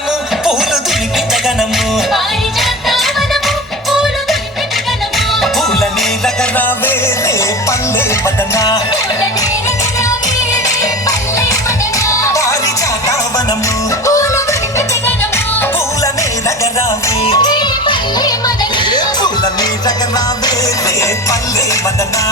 వనము పూలు దులిపితగనము పూలనే రగరావే రే పల్లె మదనా పారిజాత వనము పూలనే రగరావే పూలనే రగరావే రే పల్లె మదనా